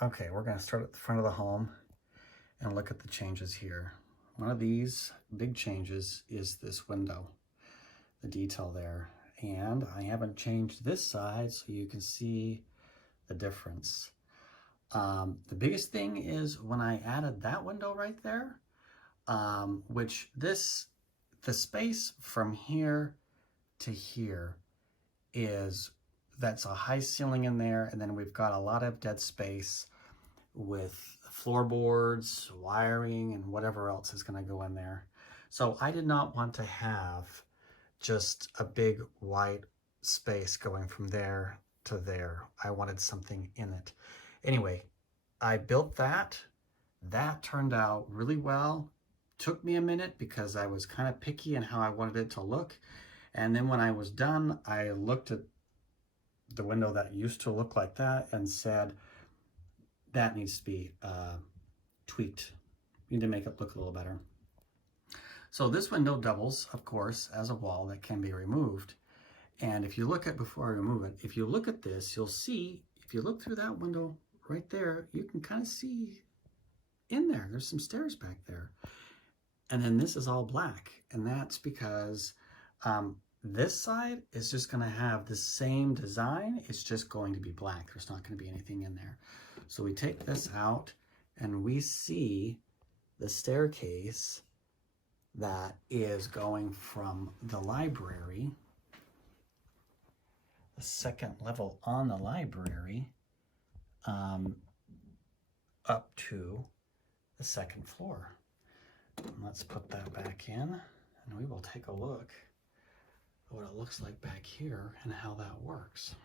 Okay, we're gonna start at the front of the home and look at the changes here. One of these big changes is this window, the detail there. And I haven't changed this side so you can see the difference. The biggest thing is when I added that window right there, the space from here to here that's a high ceiling in there, and then we've got a lot of dead space with floorboards, wiring, and whatever else is going to go in there. So I did not want to have just a big white space going from there to there. I wanted something in it. Anyway, I built that. That turned out really well. Took me a minute because I was kind of picky in how I wanted it to look. And then when I was done, I looked at the window that used to look like that and said, that needs to be tweaked. You need to make it look a little better. So this window doubles, of course, as a wall that can be removed. And if you look at, before I remove it, if you look at this, you'll see, if you look through that window right there, you can kind of see in there, there's some stairs back there. And then this is all black. And that's because this side is just going to have the same design. It's just going to be black. There's not going to be anything in there. So we take this out and we see the staircase that is going from the library, the second level on the library, up to the second floor. And let's put that back in and we will take a look at what it looks like back here and how that works.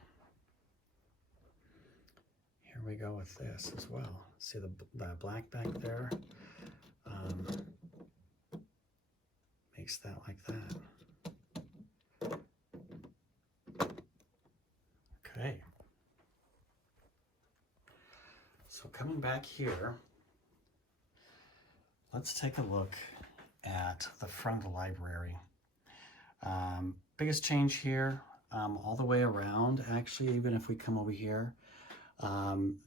Here we go with this as well. See the black back there? Makes that like that. Okay. So coming back here, let's take a look at the front of the library. Biggest change here, all the way around, actually, even if we come over here,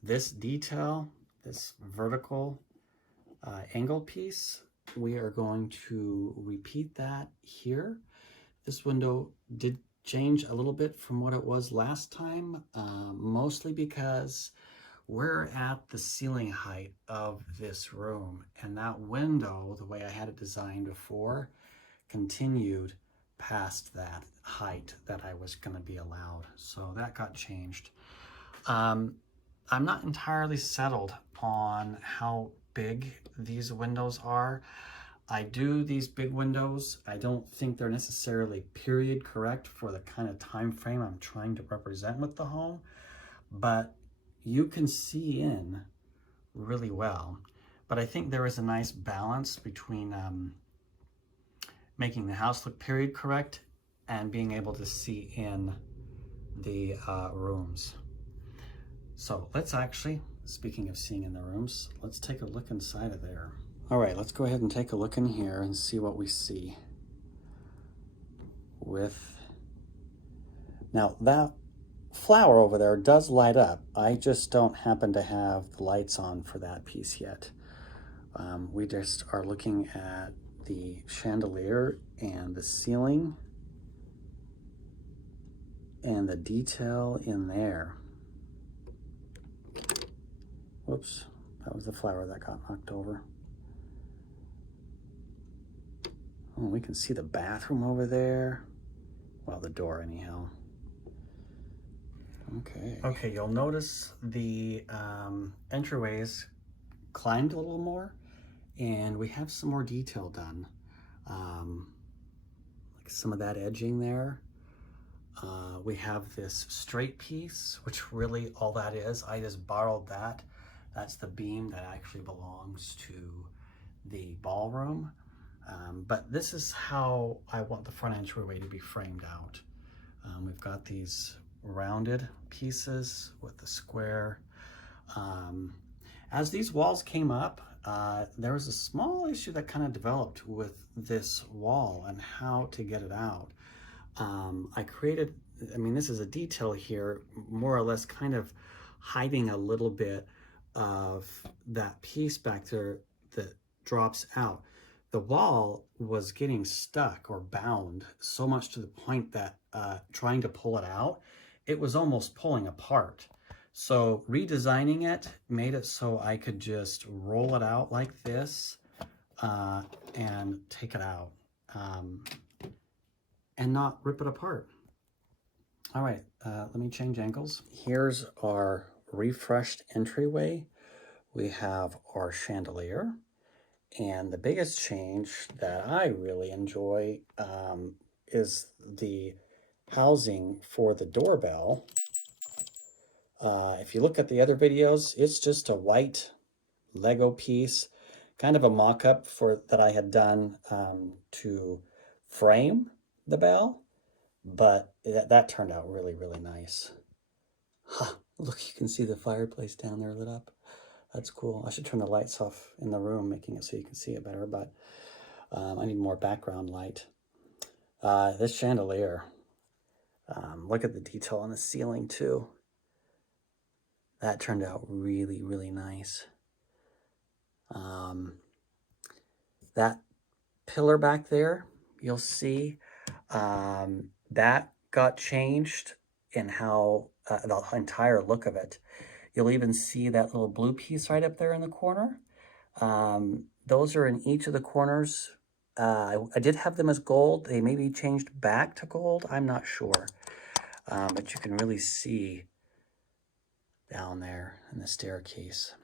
this detail, this vertical angle piece, we are going to repeat that here. This window did change a little bit from what it was last time, mostly because we're at the ceiling height of this room, and that window, the way I had it designed before, continued past that height that I was going to be allowed. So that got changed. I'm not entirely settled on how big these windows are. I do these big windows. I don't think they're necessarily period correct for the kind of time frame I'm trying to represent with the home, but you can see in really well. But I think there is a nice balance between making the house look period correct and being able to see in the rooms. So let's actually, speaking of seeing in the rooms, let's take a look inside of there. All right, let's go ahead and take a look in here and see what we see. Now that flower over there does light up. I just don't happen to have the lights on for that piece yet. We just are looking at the chandelier and the ceiling and the detail in there. Whoops, that was the flower that got knocked over. Oh, we can see the bathroom over there. Well, the door anyhow. Okay, you'll notice the entryways climbed a little more, and we have some more detail done. Like some of that edging there. We have this straight piece, which really all that is. I just borrowed that. That's the beam that actually belongs to the ballroom. But this is how I want the front entryway to be framed out. We've got these rounded pieces with the square. As these walls came up, there was a small issue that kind of developed with this wall and how to get it out. I created, this is a detail here, more or less kind of hiding a little bit of that piece back there that drops out. The wall was getting stuck or bound so much to the point that trying to pull it out, it was almost pulling apart. So redesigning it made it so I could just roll it out like this and take it out and not rip it apart. All right, let me change angles. Here's our refreshed entryway. We have our chandelier. And the biggest change that I really enjoy is the housing for the doorbell. If you look at the other videos, it's just a white Lego piece, kind of a mock-up for that I had done to frame the bell, but that turned out really, really nice. Huh, look, you can see the fireplace down there lit up. That's cool. I should turn the lights off in the room, making it so you can see it better, but I need more background light. This chandelier, look at the detail on the ceiling too. That turned out really, really nice. That pillar back there, you'll see, that got changed in how the entire look of it. You'll even see that little blue piece right up there in the corner. Those are in each of the corners. I did have them as gold. They may be changed back to gold. I'm not sure. But you can really see down there in the staircase.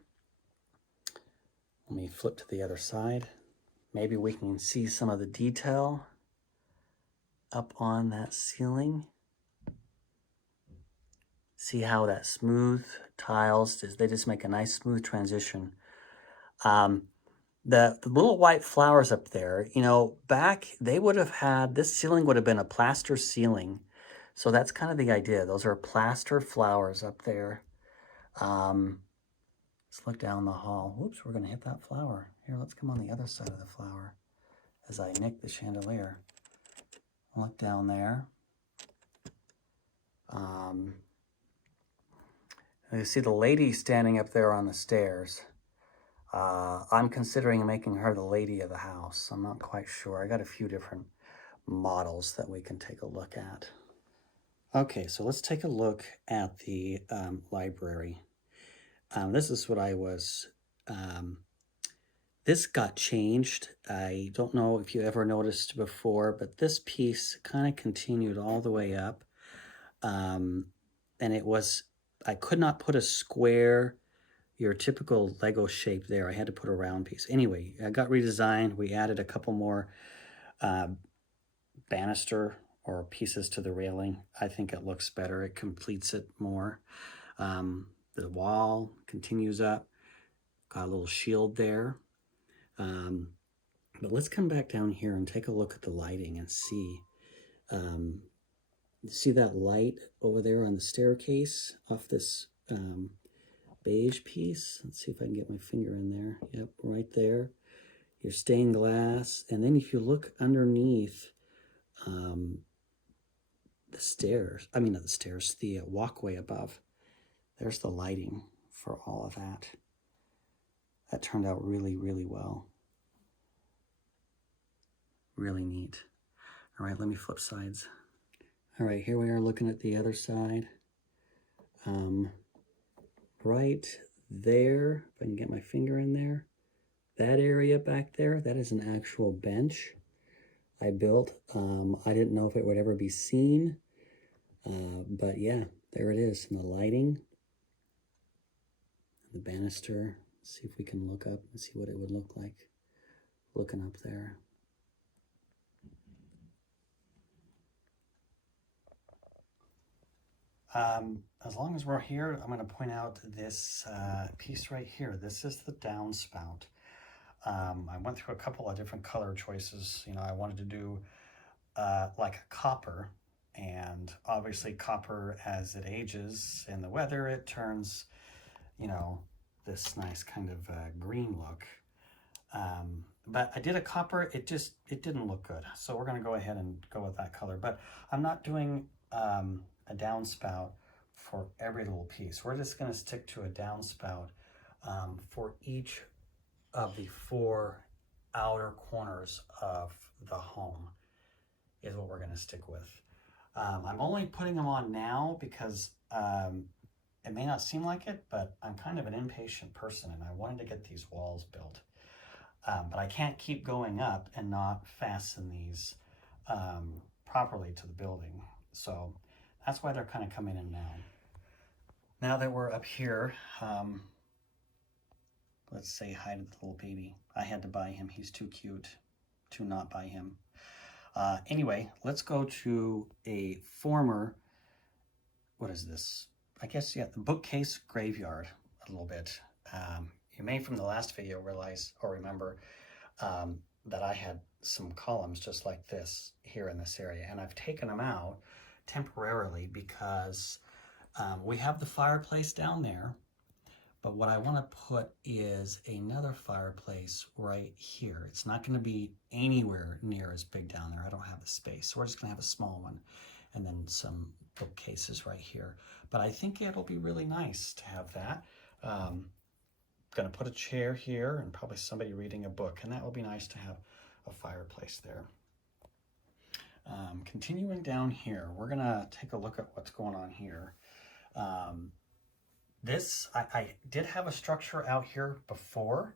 Let me flip to the other side. Maybe we can see some of the detail up on that ceiling. See how that smooth tiles, they just make a nice smooth transition. The little white flowers up there, you know, back, they would have had, this ceiling would have been a plaster ceiling. So that's kind of the idea. Those are plaster flowers up there. Let's look down the hall. Whoops, we're going to hit that flower. Here, let's come on the other side of the flower as I nick the chandelier. Look down there. You see the lady standing up there on the stairs. I'm considering making her the lady of the house. I'm not quite sure. I got a few different models that we can take a look at. Okay, so let's take a look at the library. This is what I was, this got changed. I don't know if you ever noticed before, but this piece kind of continued all the way up. And it was, I could not put a square, your typical Lego shape there. I had to put a round piece. Anyway, I got redesigned. We added a couple more banister or pieces to the railing. I think it looks better. It completes it more. The wall continues up. Got a little shield there. But let's come back down here and take a look at the lighting and see. See that light over there on the staircase off this beige piece? Let's see if I can get my finger in there. Yep, right there. Your stained glass. And then if you look underneath the stairs, I mean not the stairs, the walkway above, there's the lighting for all of that. That turned out really, really well. Really neat. All right, let me flip sides. All right, here we are looking at the other side. Right there, if I can get my finger in there, that area back there, that is an actual bench I built. I didn't know if it would ever be seen, but yeah, there it is. And the lighting, the banister. Let's see if we can look up and see what it would look like looking up there. As long as we're here, I'm going to point out this piece right here. This is the downspout. I went through a couple of different color choices. You know, I wanted to do like a copper, and obviously copper, as it ages in the weather, it turns, you know, this nice kind of green look. But I did a copper, it didn't look good. So we're going to go ahead and go with that color. But I'm not doing a downspout for every little piece. We're just going to stick to a downspout for each of the 4 outer corners of the home is what we're going to stick with. I'm only putting them on now because it may not seem like it, but I'm kind of an impatient person and I wanted to get these walls built. But I can't keep going up and not fasten these properly to the building. So that's why they're kind of coming in now. Now that we're up here, let's say hi to the little baby. I had to buy him. He's too cute to not buy him. Anyway, let's go to a former, what is this? I guess, yeah, the bookcase graveyard a little bit. You may from the last video realize or remember that I had some columns just like this here in this area, and I've taken them out temporarily because we have the fireplace down there, but what I want to put is another fireplace right here. It's not going to be anywhere near as big down there. I don't have the space, so we're just going to have a small one and then some bookcases right here. But I think it'll be really nice to have that. Going to put a chair here and probably somebody reading a book, and that will be nice to have a fireplace there. Continuing down here, we're going to take a look at what's going on here. I did have a structure out here before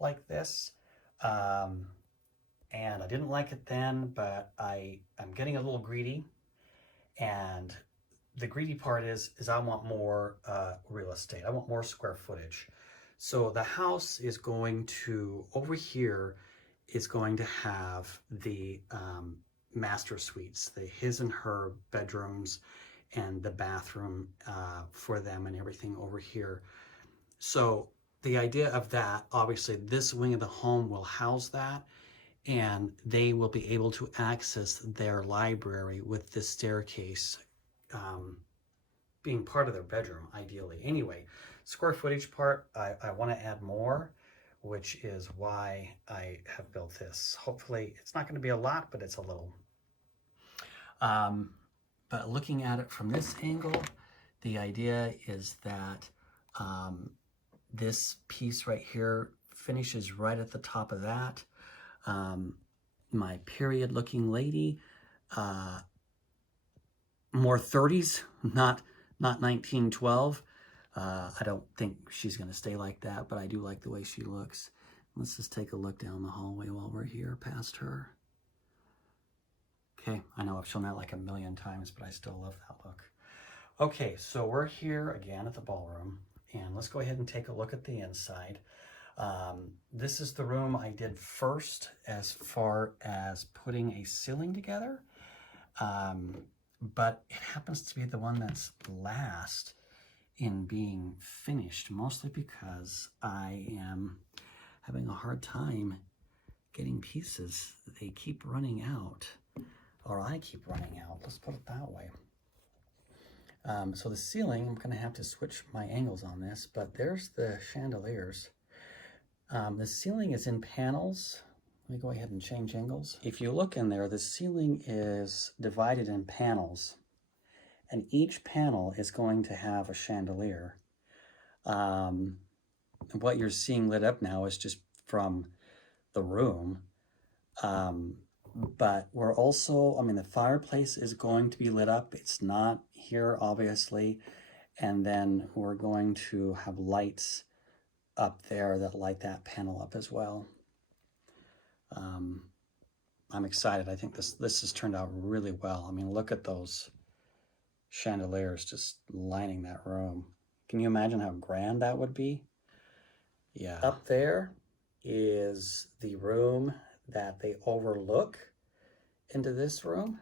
like this, and I didn't like it then, but I'm getting a little greedy, and the greedy part is I want more real estate. I want more square footage. So the house is going to, over here, is going to have the master suites, his and her bedrooms, and the bathroom for them and everything over here. So the idea of that, obviously this wing of the home will house that, and they will be able to access their library with this staircase being part of their bedroom, ideally. Anyway, square footage part, I want to add more, which is why I have built this. Hopefully it's not going to be a lot, but it's a little. But looking at it from this angle, the idea is that this piece right here finishes right at the top of that. My period looking lady, more 30s, not 1912. I don't think she's going to stay like that, but I do like the way she looks. Let's just take a look down the hallway while we're here past her. Okay, I know I've shown that like a million times, but I still love that look. Okay, so we're here again at the ballroom, and let's go ahead and take a look at the inside. This is the room I did first as far as putting a ceiling together, but it happens to be the one that's last in being finished, mostly because I am having a hard time getting pieces. They keep running out, or I keep running out, let's put it that way. So the ceiling, I'm going to have to switch my angles on this, but there's the chandeliers. The ceiling is in panels. Let me go ahead and change angles. If you look in there, the ceiling is divided in panels, and each panel is going to have a chandelier. What you're seeing lit up now is just from the room. But we're also, I mean, the fireplace is going to be lit up. It's not here, obviously. And then we're going to have lights up there that light that panel up as well. I'm excited. I think this has turned out really well. I mean, look at those chandeliers just lining that room. Can you imagine how grand that would be? Yeah. Up there is the room that they overlook into this room.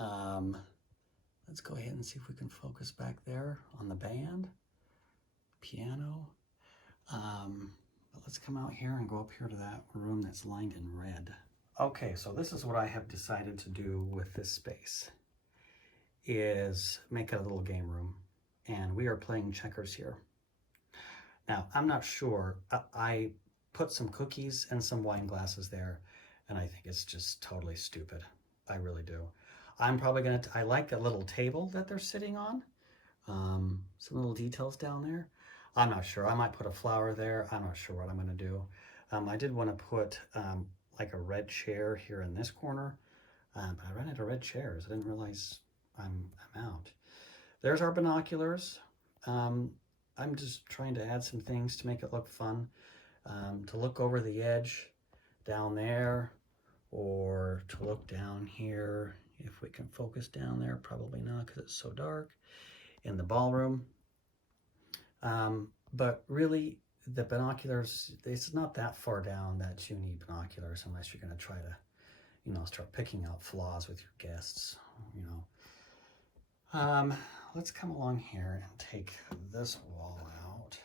Let's go ahead and see if we can focus back there on the band, piano. But let's come out here and go up here to that room that's lined in red. Okay, so this is what I have decided to do with this space, is make it a little game room. And we are playing checkers here. Now, I'm not sure. I put some cookies and some wine glasses there, and I think it's just totally stupid. I really do. I'm probably going to, I like a little table that they're sitting on. Some little details down there. I'm not sure. I might put a flower there. I'm not sure what I'm going to do. I did want to put like a red chair here in this corner, but I ran out of red chairs. I didn't realize I'm out. There's our binoculars. I'm just trying to add some things to make it look fun. To look over the edge down there, or to look down here. If we can focus down there, probably not because it's so dark in the ballroom. But really, the binoculars, it's not that far down that you need binoculars unless you're going to try to, you know, start picking out flaws with your guests, you know. Let's come along here and take this wall out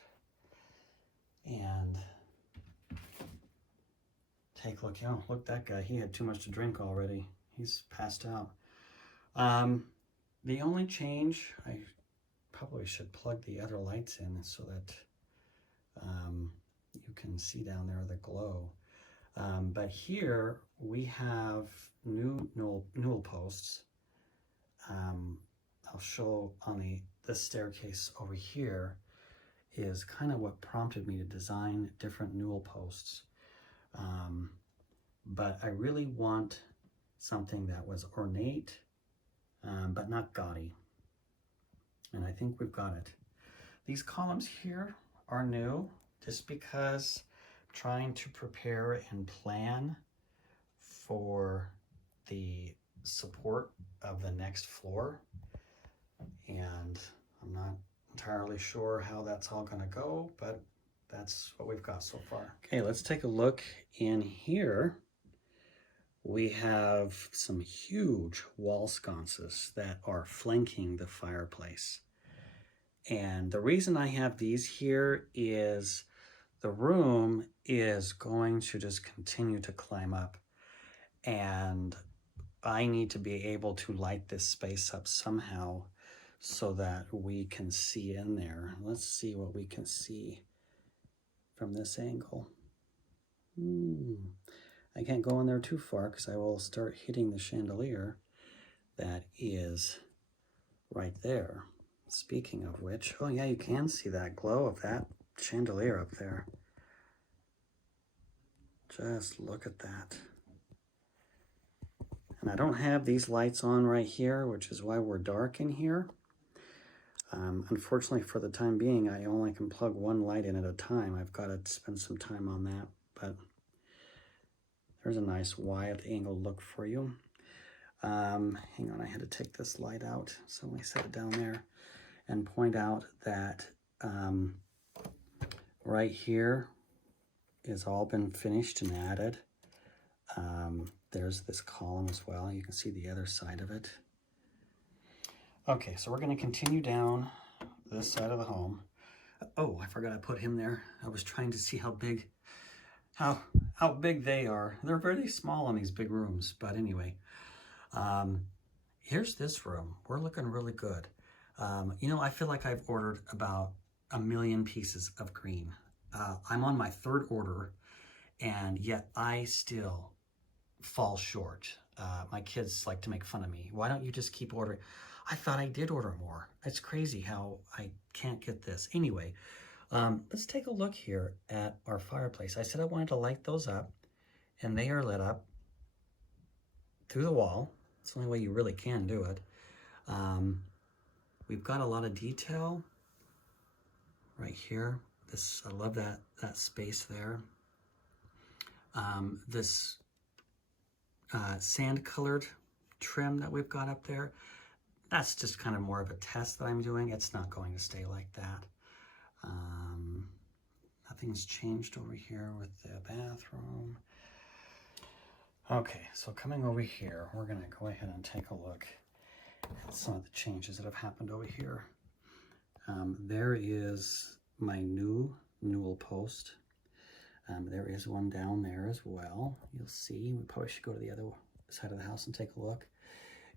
and take a look. Oh, look, that guy, he had too much to drink already. He's passed out. The only change, I probably should plug the other lights in so that you can see down there the glow. But here we have new newel posts. I'll show on the staircase over here is kind of what prompted me to design different newel posts. But I really want something that was ornate, but not gaudy. And I think we've got it. These columns here are new just because I'm trying to prepare and plan for the support of the next floor. And I'm not entirely sure how that's all gonna go, but that's what we've got so far. Okay, let's take a look in here. We have some huge wall sconces that are flanking the fireplace. And the reason I have these here is the room is going to just continue to climb up, and I need to be able to light this space up somehow so that we can see in there. Let's see what we can see from this angle. I can't go in there too far because I will start hitting the chandelier that is right there. Speaking of which, oh yeah, you can see that glow of that chandelier up there. Just look at that. And I don't have these lights on right here, which is why we're dark in here. Unfortunately, for the time being, I only can plug one light in at a time. I've got to spend some time on that, but there's a nice wide angle look for you. Hang on, I had to take this light out, so let me set it down there and point out that right here is all been finished and added. There's this column as well. You can see the other side of it. Okay, so we're going to continue down this side of the home. Oh, I forgot I put him there. I was trying to see how big they are. They're very small in these big rooms, but anyway. Here's this room. We're looking really good. You know, I feel like I've ordered about 1 million pieces of green. I'm on my 3rd order, and yet I still fall short. My kids like to make fun of me. Why don't you just keep ordering? I thought I did order more. It's crazy how I can't get this. Anyway, let's take a look here at our fireplace. I said I wanted to light those up, and they are lit up through the wall. It's the only way you really can do it. We've got a lot of detail right here. I love that space there. This sand colored trim that we've got up there, that's just kind of more of a test that I'm doing. It's not going to stay like that. Nothing's changed over here with the bathroom. Okay, so coming over here, we're gonna go ahead and take a look at some of the changes that have happened over here. There is my new newel post. There is one down there as well. You'll see, we probably should go to the other side of the house and take a look.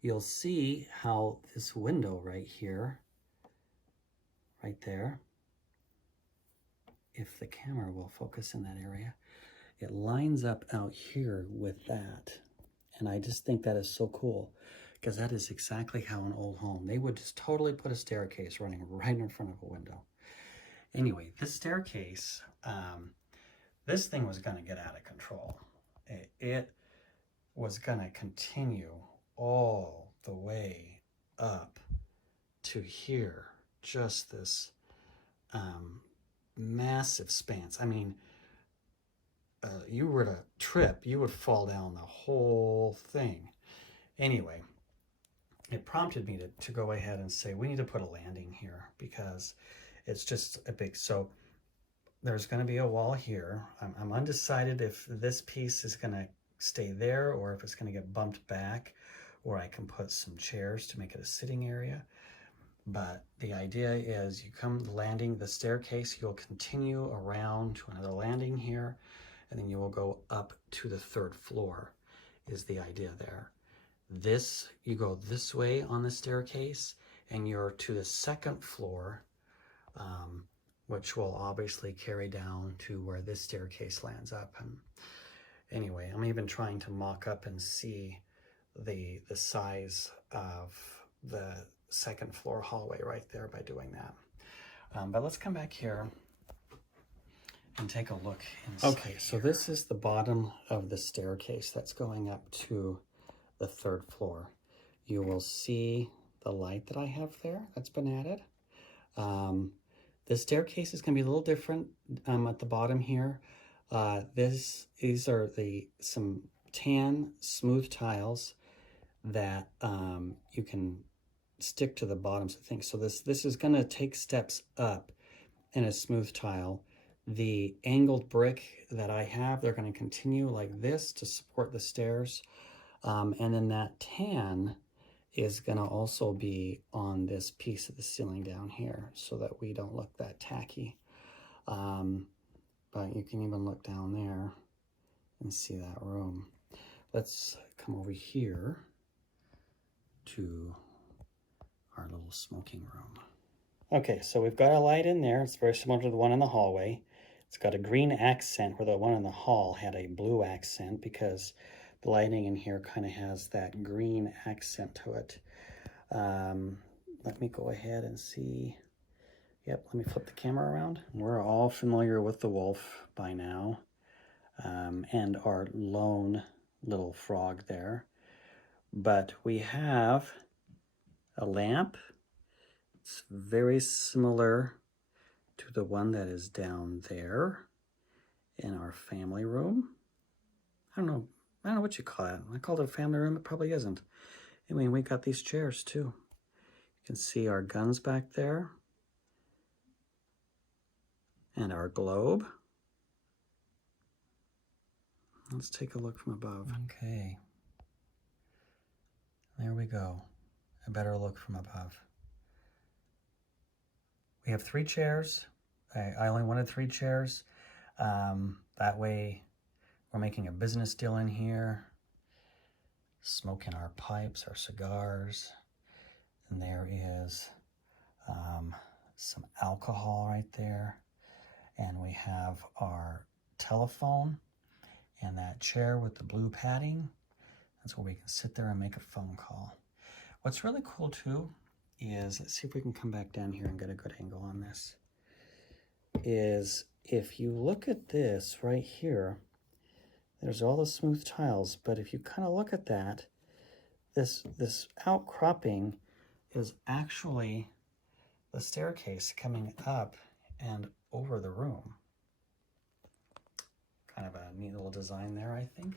You'll see how this window right here, right there, if the camera will focus in that area, it lines up out here with that. And I just think that is so cool, because that is exactly how an old home, they would just totally put a staircase running right in front of a window. Anyway, this staircase, this thing was going to get out of control. It was going to continue all the way up to here. Just this massive expanse. I mean, you were to trip, you would fall down the whole thing. Anyway, it prompted me to go ahead and say, we need to put a landing here because it's just a big, so there's going to be a wall here. I'm undecided if this piece is going to stay there or if it's going to get bumped back, or I can put some chairs to make it a sitting area. But the idea is you come landing the staircase, you'll continue around to another landing here, and then you will go up to the 3rd floor is the idea there. This, you go this way on the staircase and you're to the 2nd floor, which will obviously carry down to where this staircase lands up. And anyway, I'm even trying to mock up and see the size of the 2nd floor hallway right there by doing that. But let's come back here and take a look inside. Okay, so this is the bottom of the staircase that's going up to the 3rd floor. You will see the light that I have there that's been added. The staircase is going to be a little different at the bottom here. These are some tan smooth tiles that you can stick to the bottoms of things. So this is going to take steps up in a smooth tile. The angled brick that I have, they're going to continue like this to support the stairs. And then that tan is going to also be on this piece of the ceiling down here so that we don't look that tacky. But you can even look down there and see that room. Let's come over here to our little smoking room. Okay, so we've got a light in there. It's very similar to the one in the hallway. It's got a green accent where the one in the hall had a blue accent because the lighting in here kind of has that green accent to it. Let me go ahead and see. Yep, let me flip the camera around. We're all familiar with the wolf by now, and our lone little frog there. But we have a lamp. It's very similar to the one that is down there in our family room. I don't know what you call it. I called it a family room. It probably isn't. I mean, we got these chairs too. You can see our guns back there and our globe. Let's take a look from above. Okay. There we go. A better look from above. We have 3 chairs. I only wanted 3 chairs. That way we're making a business deal in here, smoking our pipes, our cigars, and there is some alcohol right there. And we have our telephone and that chair with the blue padding. That's where we can sit there and make a phone call. What's really cool too is, let's see if we can come back down here and get a good angle on this, is if you look at this right here, there's all the smooth tiles, but if you kind of look at that, this outcropping is actually the staircase coming up and over the room. Kind of a neat little design there, I think.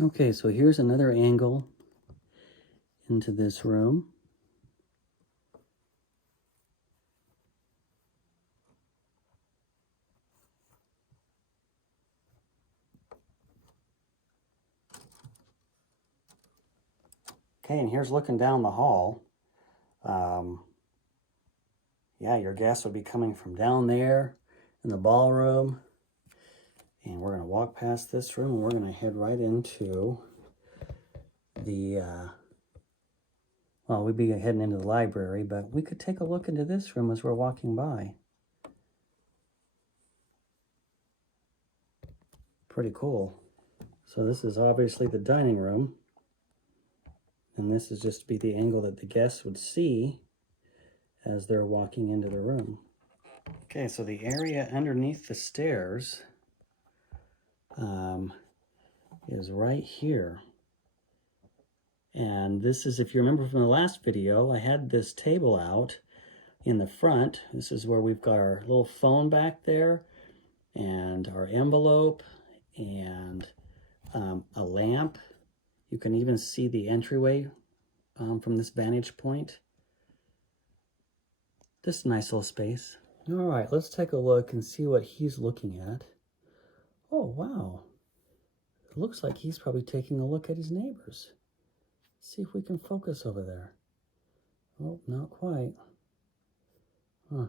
Okay, so here's another angle into this room. Okay, and here's looking down the hall. Yeah, your guests would be coming from down there in the ballroom. And we're going to walk past this room and we're going to head right into the, well, we'd be heading into the library, but we could take a look into this room as we're walking by. Pretty cool. So this is obviously the dining room. And this is just to be the angle that the guests would see as they're walking into the room. Okay, so the area underneath the stairs is right here. And this is, if you remember from the last video, I had this table out in the front. This is where we've got our little phone back there and our envelope and a lamp. You can even see the entryway from this vantage point. Just a nice little space. All right, let's take a look and see what he's looking at. Oh, wow. It looks like he's probably taking a look at his neighbors. See if we can focus over there. Oh, not quite. Huh.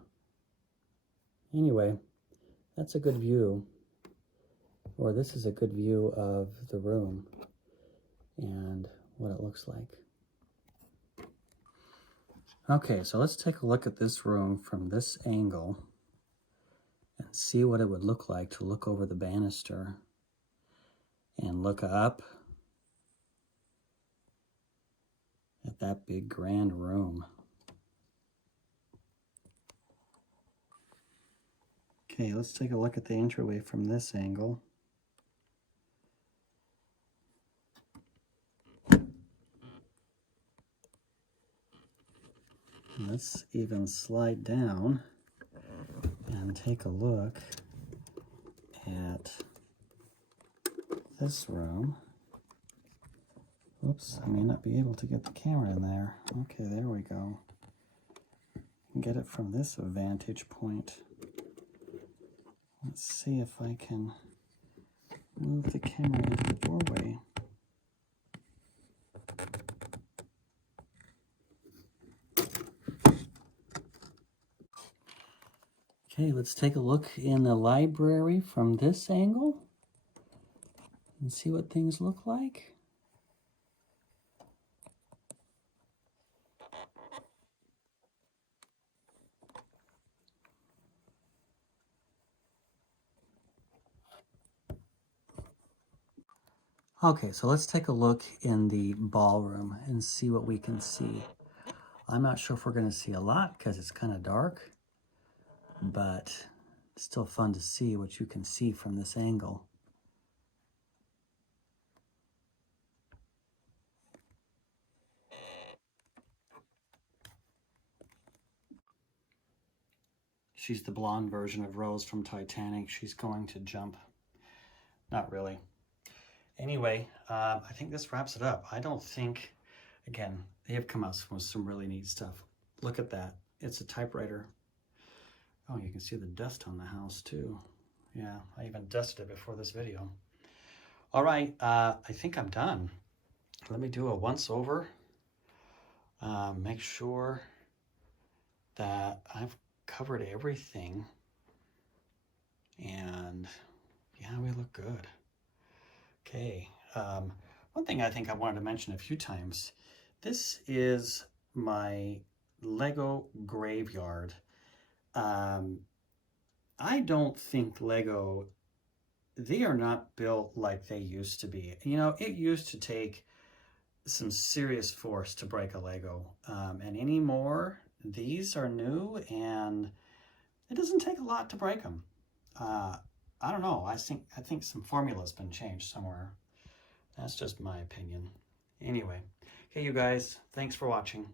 Anyway, that's a good view. Or this is a good view of the room and what it looks like. Okay, so let's take a look at this room from this angle and see what it would look like to look over the banister and look up at that big grand room. Okay, let's take a look at the entryway from this angle. Let's even slide down and take a look at this room. Oops, I may not be able to get the camera in there. Okay, there we go. Get it from this vantage point. Let's see if I can move the camera into the doorway. Okay, let's take a look in the library from this angle and see what things look like. Okay, so let's take a look in the ballroom and see what we can see. I'm not sure if we're going to see a lot because it's kind of dark, but it's still fun to see what you can see from this angle. She's the blonde version of Rose from Titanic. She's going to jump. Not really. Anyway, I think this wraps it up. I don't think, again, they have come out with some really neat stuff. Look at that. It's a typewriter. Oh, you can see the dust on the house too. Yeah, I even dusted it before this video. All right, I think I'm done. Let me do a once over. Make sure that I've covered everything. And yeah, we look good. Okay, one thing I think I wanted to mention a few times, this is my Lego graveyard. I don't think Lego, they are not built like they used to be. You know, it used to take some serious force to break a Lego, and anymore, these are new and it doesn't take a lot to break them. I don't know. I think some formula's been changed somewhere. That's just my opinion. Anyway, okay, you guys, thanks for watching.